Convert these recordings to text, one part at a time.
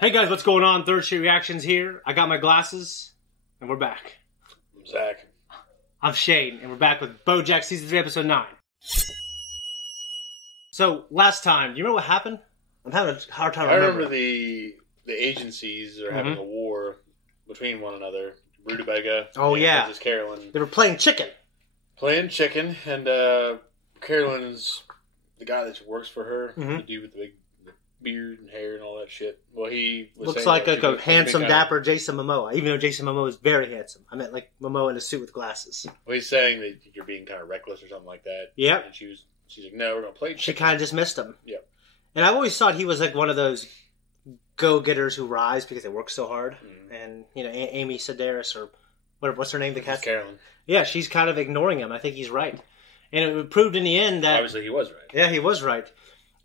Hey guys, what's going on? Third Street Reactions here. I got my glasses, and we're back. I'm Zach. I'm Shane, and we're back with BoJack Season 3, Episode 9. So, last time, do you remember what happened? I'm having a hard time remembering. I remember the agencies are having a war between one another. Rutabaga and Princess Carolyn. They were playing chicken. And Carolyn's the guy that works for her, the dude with the big beard and hair and all that shit. Well, he was looks like a handsome, dapper Jason Momoa, even though Jason Momoa is very handsome. I meant like Momoa in a suit with glasses. Well, he's saying that you're being kind of reckless or something like that. Yep. And she's like, no, we're going to play chicken. She kind of dismissed him. Yep. And I've always thought he was like one of those go-getters who rise because they work so hard. And, you know, Amy Sedaris, or what's her name? The cat? Carolyn. Yeah, she's kind of ignoring him. I think he's right. And it proved in the end that... Obviously, he was right. Yeah, he was right.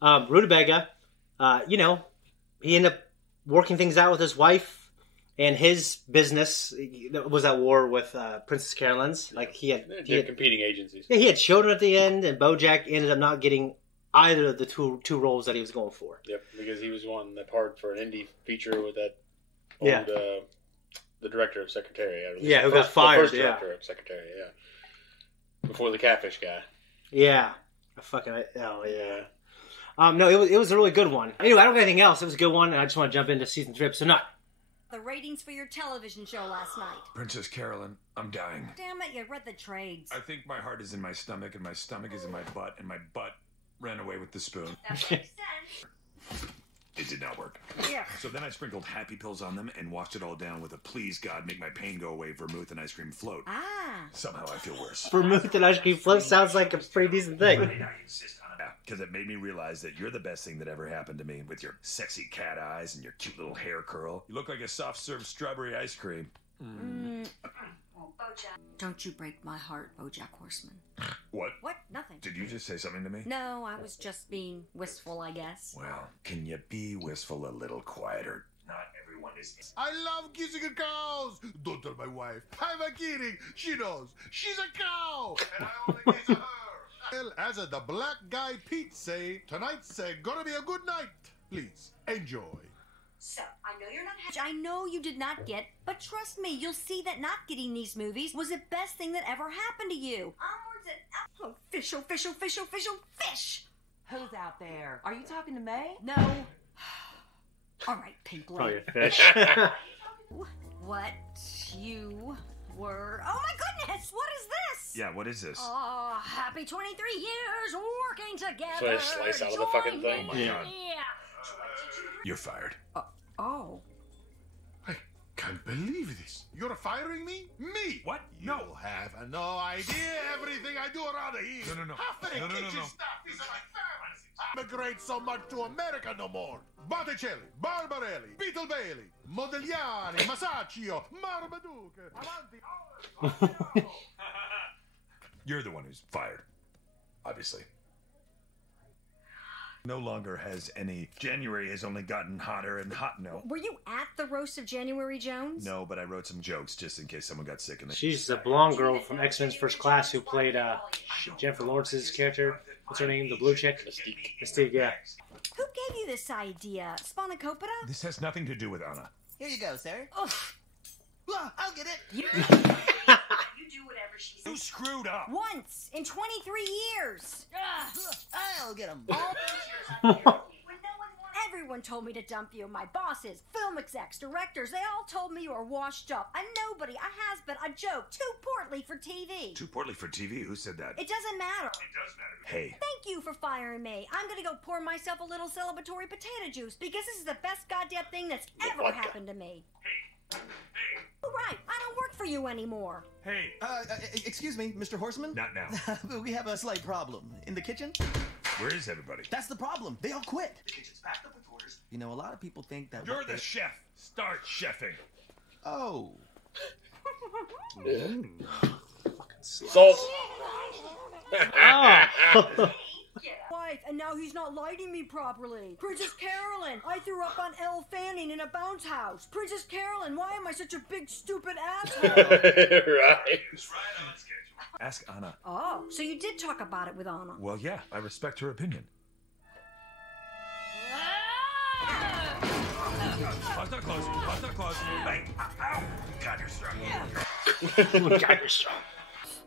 Rutabaga, you know, he ended up working things out with his wife, and his business was at war with Princess Carolyn's. Like he had competing agencies. Yeah, he had children at the end, and BoJack ended up not getting either of the two roles that he was going for. Yep, because he was one that part for an indie feature with that old, the director of Secretariat. Who got fired. The first director of Secretariat, before the catfish guy. Yeah. No, it was a really good one. Anyway, I don't got anything else. It was a good one, and I just want to jump into Season 3, Episode 9. The ratings for your television show last night. Princess Carolyn, I'm dying. Damn it, you read the trades. I think my heart is in my stomach, and my stomach is in my butt, and my butt ran away with the spoon. That makes sense. It did not work. Yeah. So then I sprinkled happy pills on them and washed it all down with a please God make my pain go away vermouth and ice cream float. Ah. Somehow I feel worse. Vermouth and ice cream float sounds like a pretty decent thing. I insist on it. Because it made me realize that you're the best thing that ever happened to me with your sexy cat eyes and your cute little hair curl. You look like a soft-serve strawberry ice cream. Oh, BoJack. Don't you break my heart, BoJack Horseman. What? What? Nothing. Did you just say something to me? No, I was just being wistful, I guess. Well, can you be wistful a little quieter? Not everyone is. I love kissing cows. Don't tell my wife. I'm not kidding. She knows. She's a cow. And I only kiss her. Well, as the black guy Pete say, tonight's gonna be a good night. Please, enjoy. So, I know you're not happy. I know you did not get, but trust me, you'll see that not getting these movies was the best thing that ever happened to you. Onwards and oh, fish, oh, fish, oh, fish, oh, fish, oh, fish. Who's out there? Are you talking to May? No. All right, Pinkley. Probably a fish. What you were... Oh my goodness, what is this? Yeah, what is this? Oh, happy 23 years working together. So I slice out of the fucking thing? Oh my God. Yeah. You're fired. Oh. I can't believe this. You're firing me? Me? What? You No. have no idea everything I do around here. No. Half of the kitchen stuff is my family. I'm migrate so much to America no more. Botticelli, Barbarelli, Beetle Bailey, Modigliani, Masaccio, Marmaduke, You're the one who's fired. Obviously. No longer has any. January has only gotten hotter and hot. No. Were you at the roast of January Jones? No, but I wrote some jokes just in case someone got sick in the. She's the blonde girl from X-Men's First Class who played Jennifer Lawrence's character. What's her name? The blue chick? Mystique, yeah. Who gave you this idea? Spanakopita? This has nothing to do with Anna. Here you go, sir. Ugh. I'll get it. You do whatever she says. You screwed up. Once in 23 years. I'll get him. All those years I've been here, when no one wanted... Everyone told me to dump you. My bosses, film execs, directors, they all told me you were washed up. A nobody, a has-been, a joke, too portly for TV. Too portly for TV. Who said that? It doesn't matter. It does matter. Hey. Thank you for firing me. I'm gonna go pour myself a little celebratory potato juice because this is the best goddamn thing that's ever happened to me. Hey. Oh, right, I don't work for you anymore. Hey. Excuse me, Mr. Horseman? Not now. We have a slight problem. In the kitchen? Where is everybody? That's the problem. They all quit. The kitchen's backed up with orders. You know, a lot of people think that... You're the chef. Start chefing. Oh. Salt. Wife, and now he's not lighting me properly. Princess Carolyn, I threw up on Elle Fanning in a bounce house. Princess Carolyn, why am I such a big stupid asshole? Right. Ask Anna. Oh, so you did talk about it with Anna. Well, yeah, I respect her opinion. not close. But's not close. Hey, ow! God, you're strong. God, you're strong.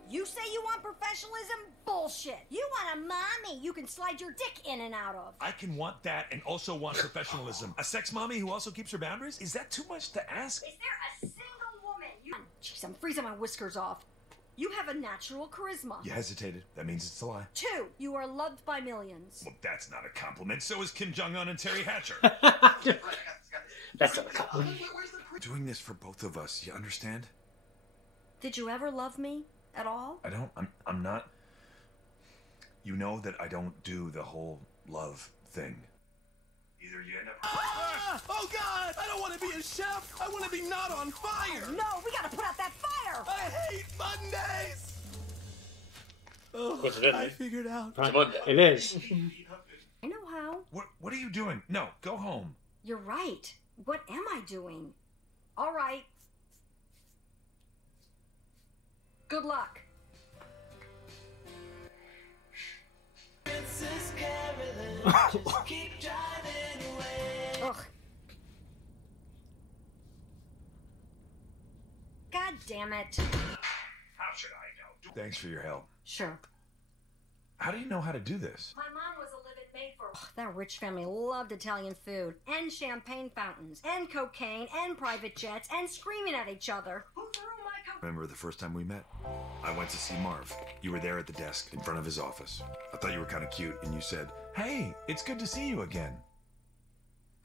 You say you want professionalism? Bullshit. You want a mommy you can slide your dick in and out of. I can want that and also want professionalism. A sex mommy who also keeps her boundaries? Is that too much to ask? Is there a single woman you... Jeez, I'm freezing my whiskers off. You have a natural charisma. You hesitated. That means it's a lie. 2, you are loved by millions. Well, that's not a compliment. So is Kim Jong-un and Terry Hatcher. That's not a compliment. We're doing this for both of us. You understand? Did you ever love me at all? I don't. I'm not. You know that I don't do the whole love thing. Either you end up. Oh God! I don't want to be a chef. I want to be not on fire. No, we gotta put out that fire! I hate Mondays. Oh, What's it in? I figured out. It's a Monday. It is. I know how. What are you doing? No, go home. You're right. What am I doing? All right. Good luck. Ugh. God damn it. How should I know? Thanks for your help. Sure. How do you know how to do this? My mom was a live-in maid for... that rich family loved Italian food, and champagne fountains, and cocaine, and private jets, and screaming at each other. Who threw my Remember the first time we met? I went to see Marv. You were there at the desk in front of his office. I thought you were kind of cute, and you said, "Hey, it's good to see you again."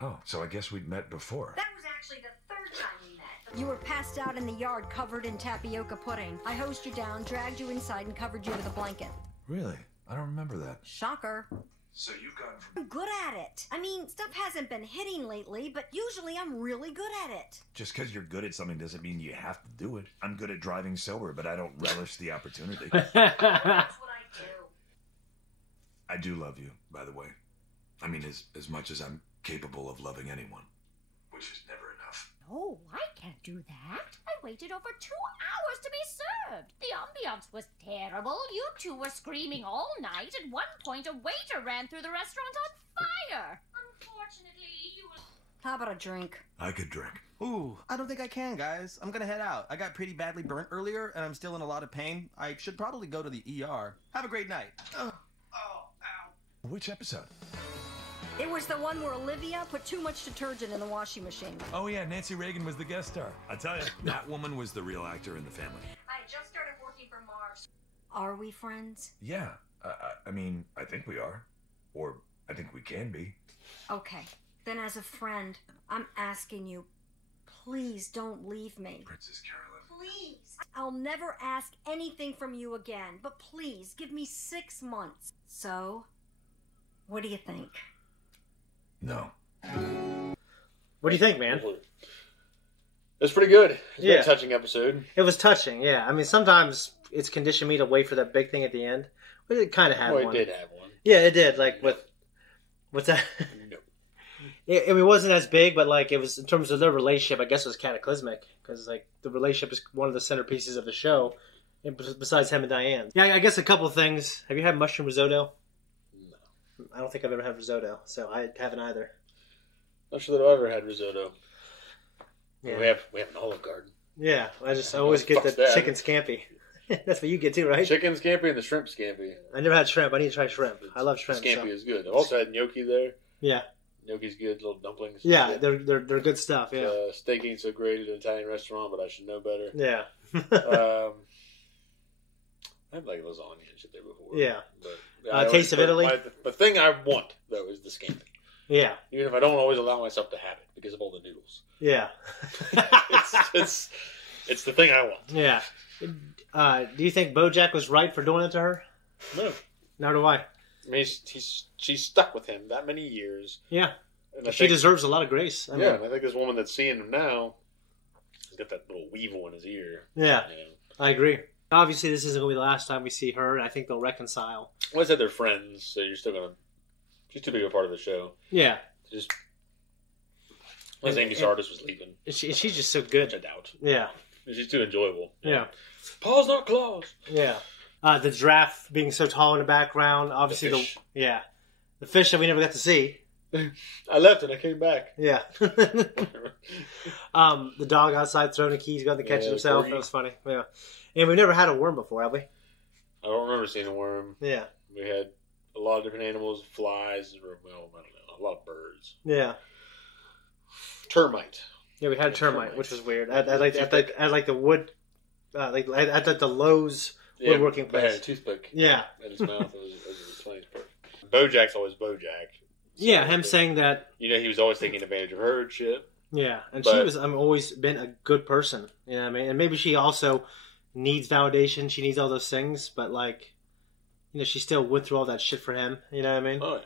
Oh, so I guess we'd met before. That was actually the 3rd time we met. You were passed out in the yard covered in tapioca pudding. I hosed you down, dragged you inside, and covered you with a blanket. Really? I don't remember that. Shocker. So you've gone from... I'm good at it. I mean, stuff hasn't been hitting lately, but usually I'm really good at it. Just because you're good at something doesn't mean you have to do it. I'm good at driving sober, but I don't relish the opportunity. That's what I do. I do love you, by the way. I mean, as much as I'm capable of loving anyone. Which is never enough. No, I can't do that. I waited over 2 hours to be served. The ambiance was terrible. You two were screaming all night. At one point, a waiter ran through the restaurant on fire. Unfortunately, you were... How about a drink? I could drink. Ooh, I don't think I can, guys. I'm gonna head out. I got pretty badly burnt earlier, and I'm still in a lot of pain. I should probably go to the ER. Have a great night. Ugh. Oh, ow. Which episode? It was the one where Olivia put too much detergent in the washing machine. Oh yeah, Nancy Reagan was the guest star. I tell you, that woman was the real actor in the family. I just started working for Mars. Are we friends? Yeah, I mean, I think we are. Or I think we can be. Okay. Then as a friend, I'm asking you, please don't leave me. Princess Carolyn. Please. I'll never ask anything from you again, but please give me 6 months. So, what do you think? No. What do you think, man? It's pretty good. It's Yeah. a touching episode. It was touching, yeah. I mean, sometimes it's conditioned me to wait for that big thing at the end, but it kind of had Well, one. it did have one. Yeah, it did. Like with what's that? No. It wasn't as big, but like it was in terms of their relationship. I guess it was cataclysmic because like the relationship is one of the centerpieces of the show, besides him and Diane. Yeah, I guess a couple of things. Have you had mushroom risotto? No. I don't think I've ever had risotto, so I haven't either. Not sure that I've ever had risotto. Yeah, We have an Olive Garden. yeah. I always get the Fuck's that? chicken scampi. That's what you get too, right? Chicken scampi and the shrimp scampi. I never had shrimp. I need to try shrimp. I love shrimp. Scampi So. is good. I've also had gnocchi there. Yeah, Gnocchi's good. Little dumplings. yeah. They're good stuff. Yeah, Steak ain't so great at an Italian restaurant, but I should know better. yeah. I had like lasagna and shit there before. Yeah. But, Taste of Italy? The thing I want, though, is the scampi. Yeah, Even if I don't always allow myself to have it because of all the noodles. yeah. It's the thing I want. Yeah. Do you think BoJack was right for doing it to her? No. Nor do I. I mean, she's stuck with him that many years. Yeah. And I She think, deserves a lot of grace. I mean, and I think this woman that's seeing him now has got that little weevil in his ear. yeah, You know. I agree. Obviously, this isn't going to be the last time we see her, and I think they'll reconcile. Well, I said they're friends, so you're still gonna. She's too big a part of the show. Yeah. Just unless Amy Sardis was leaving, She's just so which I good. doubt. Yeah. She's too enjoyable. Yeah. Paws, not claws. Yeah. The giraffe being so tall in the background. Obviously, The fish. the fish that we never got to see. I left and I came back. Yeah. The dog outside throwing the keys, going to catch it himself. Corgi. That was funny. Yeah. And we've never had a worm before, have we? I don't remember seeing a worm. Yeah. We had a lot of different animals, flies, well, I don't know, a lot of birds. Yeah. Termite. Yeah, we had termite, which was weird. I like the wood, I thought the Lowe's woodworking They had a place. toothpick Yeah. in his mouth. It was funny as perfect. Bojack's always Bojack. Yeah, him saying that. You know, he was always taking advantage of her and shit. Yeah, and But- she was. Always been a good person. You know what I mean? And maybe she also needs validation. She needs all those things, but like, she still went through all that shit for him. You know what I mean? Oh, yeah.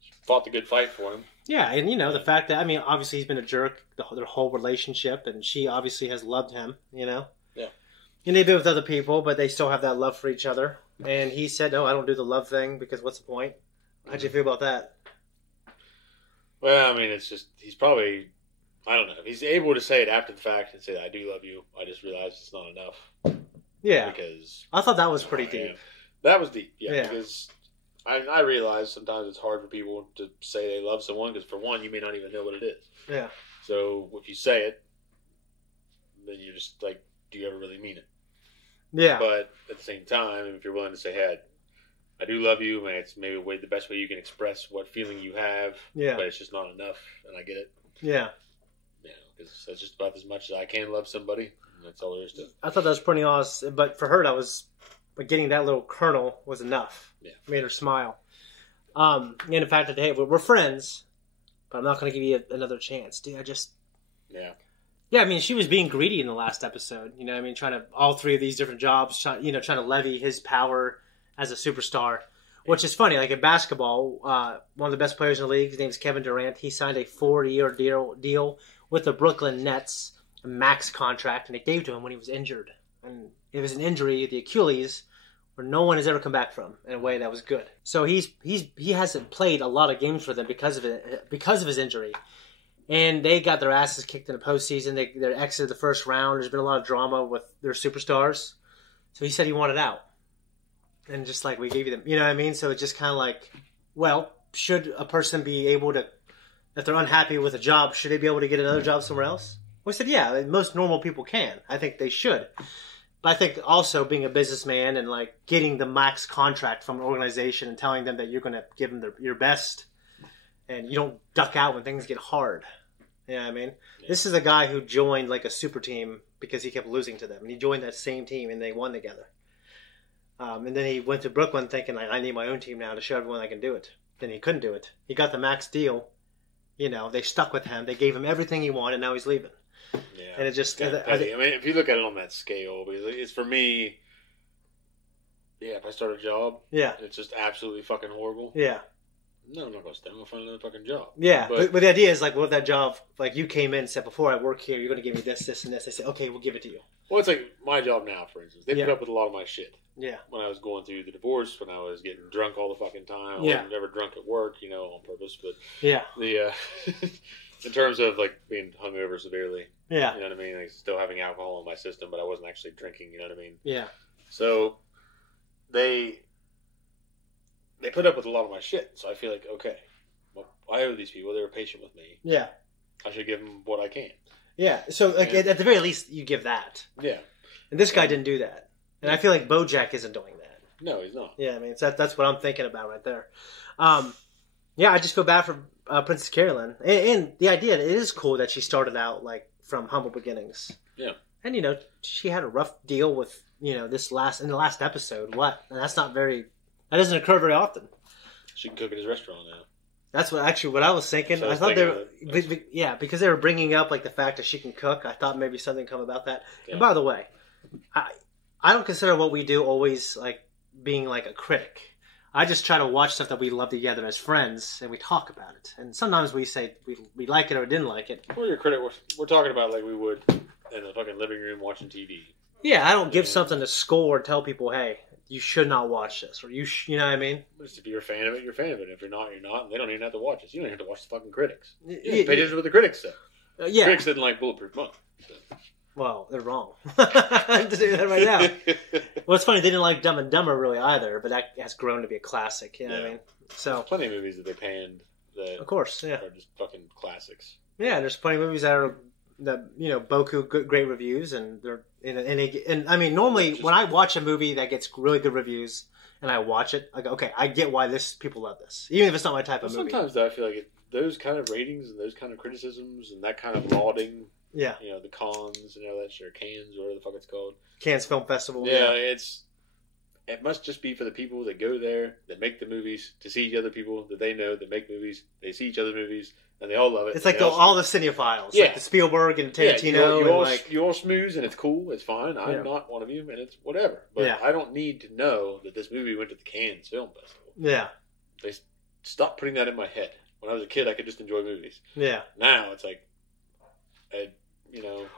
She fought the good fight for him. Yeah, and the fact that obviously he's been a jerk their whole relationship, and she obviously has loved him. Yeah. And they've been with other people, but they still have that love for each other. And he said, "No, I don't do the love thing because what's the point?" How'd you feel about that? Well, I mean, it's just, he's probably, I don't know. He's able to say it after the fact and say, I do love you. I just realized it's not enough. Yeah, Because I thought that was pretty Yeah. deep. That was deep, yeah. Yeah. Because I realize sometimes it's hard for people to say they love someone because, for one, you may not even know what it is. Yeah, So if you say it, then you're just like, do you ever really mean it? yeah, But at the same time, if you're willing to say, hey, I do love you, and it's maybe the best way you can express what feeling you have, Yeah. but it's just not enough, and I get it. yeah. Because that's just about as much as I can love somebody, and that's all there is to it. I thought that was pretty awesome. But for her, that was getting that little kernel was enough. Yeah. Made her smile. And the fact that hey, we're friends, but I'm not going to give you another chance, dude. Yeah. Yeah, I mean, she was being greedy in the last episode. You know, what I mean, trying to all three of these different jobs, trying to levy his power as a superstar. Which is funny. Like in basketball, one of the best players in the league, his name is Kevin Durant. He signed a 4-year deal with the Brooklyn Nets, a max contract, and they gave it to him when he was injured. And it was an injury, the Achilles, where no one has ever come back from in a way that was good. So he hasn't played a lot of games for them because of his injury. And they got their asses kicked in the postseason. They exited the first round. There's been a lot of drama with their superstars. So he said he wanted out. And just like we gave you them, you know what I mean? So it's just kind of like, well, should a person be able to, if they're unhappy with a job, should they be able to get another job somewhere else? We said, yeah, most normal people can. I think they should. But I think also being a businessman and like getting the max contract from an organization and telling them that you're going to give them your best and you don't duck out when things get hard. You know what I mean? Yeah. This is a guy who joined like a super team because he kept losing to them. And he joined that same team and they won together. And then he went to Brooklyn thinking, like, I need my own team now to show everyone I can do it. Then he couldn't do it. He got the max deal. They stuck with him. They gave him everything he wanted, and now he's leaving. Yeah. And it just... I mean, if you look at it on that scale, it's for me... Yeah, if I start a job, it's just absolutely fucking horrible. Yeah. No, I'm not going to stay. I'm going to find another fucking job. Yeah, but the idea is, like, with that job, like, you came in and said, before I work here, you're going to give me this, this, and this. They said, okay, we'll give it to you. Well, it's like my job now, for instance. They put up with a lot of my shit. Yeah. When I was going through the divorce, when I was getting drunk all the fucking time. I wasn't ever drunk at work, on purpose. But yeah. In terms of, like, being hungover severely. Yeah. You know what I mean? Like, still having alcohol in my system, but I wasn't actually drinking, you know what I mean? Yeah. So, they put up with a lot of my shit. So I feel like, okay, well, I owe these people. They were patient with me. Yeah. I should give them what I can. Yeah. So, like, at the very least, you give that. Yeah. And this guy didn't do that. And I feel like Bojack isn't doing that. No, he's not. Yeah, I mean, that's what I'm thinking about right there. Yeah, I just feel bad for Princess Carolyn. And the idea, it is cool that she started out, like, from humble beginnings. Yeah. And, she had a rough deal with, in the last episode. And that's not that doesn't occur very often. She can cook at his restaurant now. That's what I was thinking. So I thought because they were bringing up, like, the fact that she can cook. I thought maybe something come about that. Yeah. And by the way, I don't consider what we do always like being like a critic. I just try to watch stuff that we love together as friends, and we talk about it. And sometimes we say we like it or didn't like it. Well, you're a critic. We're talking about like we would in the fucking living room watching TV. Yeah, I don't give something to score and tell people, hey, you should not watch this, or you know what I mean? Just if you're a fan of it, you're a fan of it. If you're not, you're not. And they don't even have to watch it. You don't even have to watch the fucking critics. You pay attention to what the critics say. Yeah. Critics didn't like Bulletproof Month. So. Well, they're wrong. I'm just saying that right now. Well, it's funny, they didn't like Dumb and Dumber really either, but that has grown to be a classic, you know what I mean? So there's plenty of movies that they panned that of course, yeah. are just fucking classics. Yeah, there's plenty of movies that are Boku great reviews, and they're and I mean normally when I watch a movie that gets really good reviews and I watch it, I go, okay, I get why people love this, even if it's not my type of movie. Sometimes though, I feel like those kind of ratings and those kind of criticisms and that kind of lauding, Yeah, the cons and all that shit, Cannes, whatever the fuck it's called. Cannes Film Festival. Yeah, it must just be for the people that go there, that make the movies, to see other people that they know that make movies. They see each other's movies, and they all love it. It's like all the cinephiles, Yeah. like the Spielberg and Tarantino. You all smooze, and it's cool. It's fine. I'm not one of you, and it's whatever. But Yeah. I don't need to know that this movie went to the Cannes Film Festival. Yeah, They stopped putting that in my head. When I was a kid, I could just enjoy movies. yeah. Now it's like,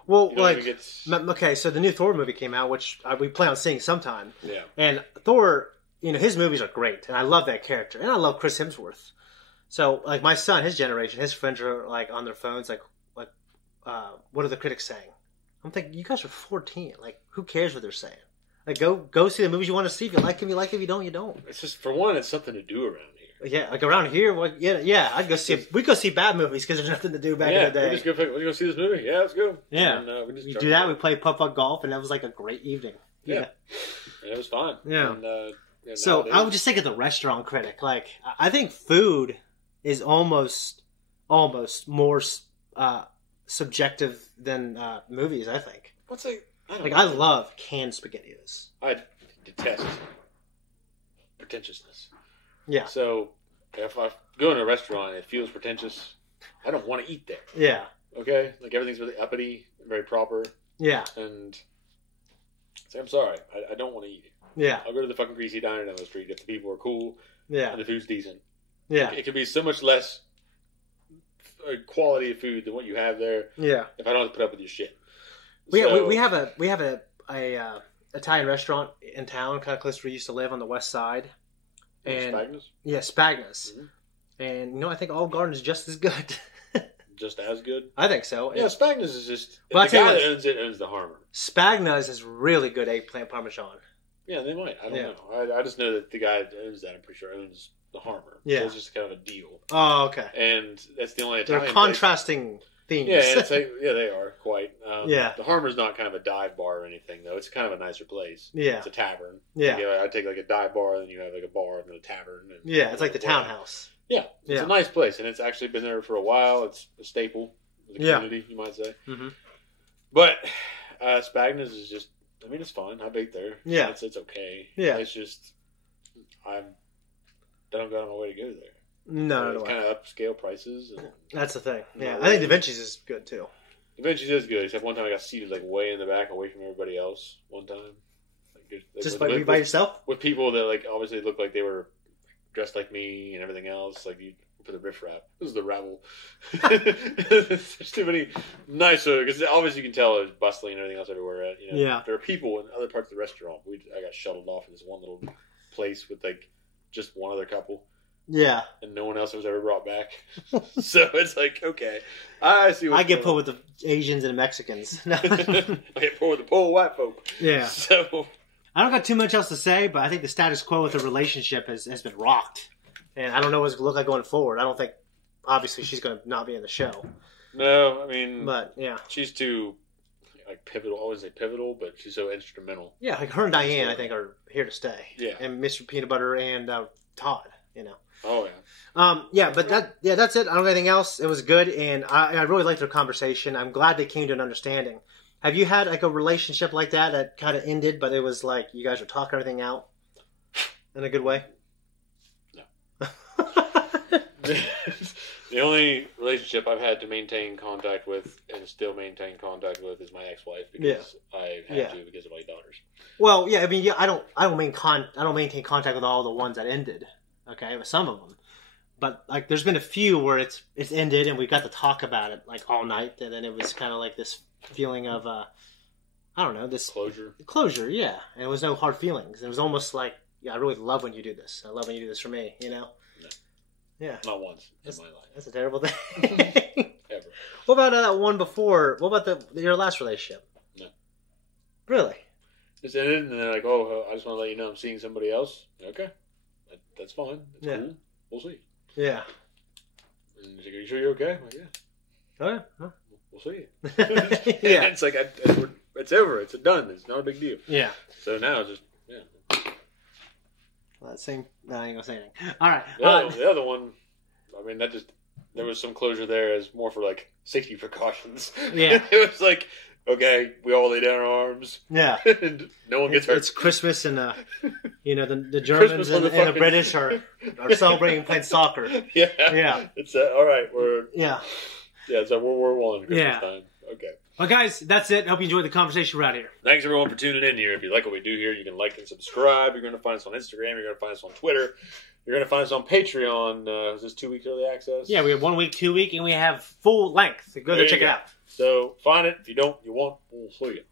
Well, you don't like, even get- okay, so the new Thor movie came out, which we plan on seeing sometime. yeah. And Thor, his movies are great, and I love that character, and I love Chris Hemsworth. So, like, my son, his generation, his friends are like on their phones, like, what are the critics saying? I'm thinking, you guys are 14. Like, who cares what they're saying? Like, go see the movies you want to see. If you like them, you like them. If you don't, you don't. It's just, for one, it's something to do around here. Yeah, like around here, I'd go see. We go see bad movies because there's nothing to do back in the day. We just go see this movie. Yeah, let's go. Yeah, And, we do that. We play putt-putt golf, and that was like a great evening. Yeah. And it was fun. Yeah. And, So nowadays- I would just think of the restaurant critic. Like, I think food is almost more subjective than movies. I think. What's like? I love canned SpaghettiOs. I detest pretentiousness. Yeah, So if I go in a restaurant and it feels pretentious, I don't want to eat there. yeah, Okay, like everything's really uppity, very proper, yeah, and say I'm sorry, I don't want to eat it. yeah, I'll go to the fucking greasy diner down the street if the people are cool yeah, and the food's decent. yeah, It could be so much less quality of food than what you have there yeah. if I don't have to put up with your shit. We So- have a Italian restaurant in town, kind of close to where we used to live on the west side. And Spagnas? yeah, Spagnas. Mhm. And I think Olive Garden is just as good. Just as good. I think so. Yeah, Spagnas is just Well, I'll the tell you guy what- that owns it owns the Harmer. Spagnas is really good eggplant parmesan. Yeah, they might. I don't Yeah. know. I just know that the guy that owns that, I'm pretty sure, owns the Harmer. Yeah. So it's just kind of a deal. Oh, okay. And that's the only They're Italian contrasting themes. place. Yeah, it's like, they are quite. Yeah. The Harmer's not kind of a dive bar or anything, though. It's kind of a nicer place. Yeah. It's a tavern. Yeah. Like, I take like a dive bar, then you have like a bar and then a tavern. And, Yeah, it's like the whatever. townhouse. Yeah, it's Yeah. a nice place, and it's actually been there for a while. It's a staple of the Yeah. community, you might say. Mhm. But Spagnas is just, it's fine. I bake there. Yeah. It's okay. Yeah. It's just, I don't go out of my way to go there. No, It's kind of upscale prices. And that's the thing. Yeah, No, I think Da Vinci's is good too. Da Vinci's is good, except one time I got seated like way in the back, away from everybody else. One time, Just with, by yourself. with people that like obviously looked like they were dressed like me and everything else. Like you for the riffraff. This is the rebel. There's too many nicer because obviously you can tell it's bustling and everything else everywhere. Yeah. There are people in other parts of the restaurant. I got shuttled off in this one little place with like just one other couple. Yeah, And no one else was ever brought back. So it's like, okay, I see. I get put with the Asians and Mexicans. I get put with the poor white folk. Yeah. So I don't got too much else to say, but I think the status quo with the relationship has been rocked. And I don't know what it's going to look like going forward. I don't think, obviously, she's going to not be in the show. no, I mean, But, yeah. she's too like pivotal. I always say pivotal, but she's so instrumental. Yeah, like her and Diane, I think, are here to stay. Yeah. And Mr. Peanut Butter and Todd, Oh yeah. But that's it. I don't have anything else. It was good, and I really liked their conversation. I'm glad they came to an understanding. Have you had like a relationship like that kind of ended, but it was like you guys were talking everything out in a good way? No. The only relationship I've had to maintain contact with and still maintain contact with is my ex-wife because I had to because of my daughters. Well, yeah. I mean, I don't maintain contact with all the ones that ended. Okay, with some of them, but like there's been a few where it's ended and we got to talk about it like all night, and then it was kind of like this feeling of I don't know, this closure, yeah. And it was no hard feelings. It was almost like, I really love when you do this. I love when you do this for me. No. Yeah. Not once in my life. That's a terrible thing. Ever. What about that one before? What about your last relationship? No. Really? Just ended, and they're like, "Oh, I just want to let you know I'm seeing somebody else." Okay, that's fine. That's cool. We'll see. Yeah. And she's like, "Are you sure you're okay?" I'm like, "Yeah." Oh yeah. Huh. We'll see. It's like it's over. It's done. It's not a big deal. Yeah. So now it's just Well, that same. No, I ain't gonna say anything. All right. the other one. I mean, there was some closure there as more for like safety precautions. Yeah. It was like, okay, we all lay down our arms. Yeah. And no one gets hurt. It's Christmas and the Germans and the British are celebrating playing soccer. Yeah. Yeah. It's all right. Yeah. It's like World War I Christmas time. Okay. Well, guys, that's it. Hope you enjoyed the conversation right here. Thanks everyone for tuning in here. If you like what we do here, you can like and subscribe. You're going to find us on Instagram. You're going to find us on Twitter. You're going to find us on Patreon. Is this 2 week early access? Yeah, we have 1 week, 2 week, and we have full length. So go there, check it out. So find it. If you don't, you won't. We'll see you.